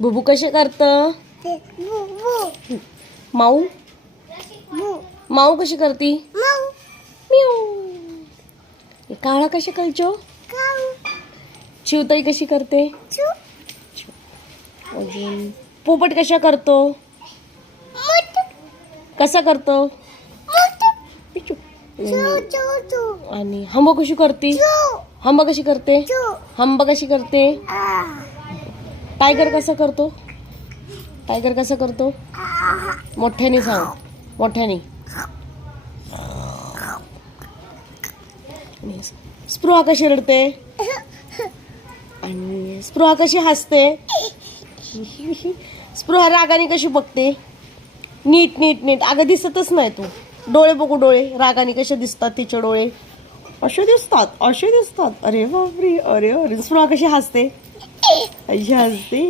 बुबू कसे करतं? माऊ माऊ कशी करती? म्याऊ. काळा कशी करतो? चिवताई कशी करते? अजून पोपट कशा करतो? कसा करतो? आणि हंबा कशी करते? हंबा कशी करते? हंबा कशी करते? टायगर कसा करतो? टायगर कसा करतो? मोठ्याने सांग, मोठ्याने. स्पृहा कशी रडते? आणि स्पृहा कशी हसते? स्पृहा रागाने कशी बघते? नीट नीट नीट. अगं दिसतच नाही तू. डोळे बघू, डोळे रागाने कसे दिसतात तिचे डोळे? असे दिसतात, असे दिसतात. अरे बापरे, अरे अरे. स्पृहा कशी हसते? अशी हसते.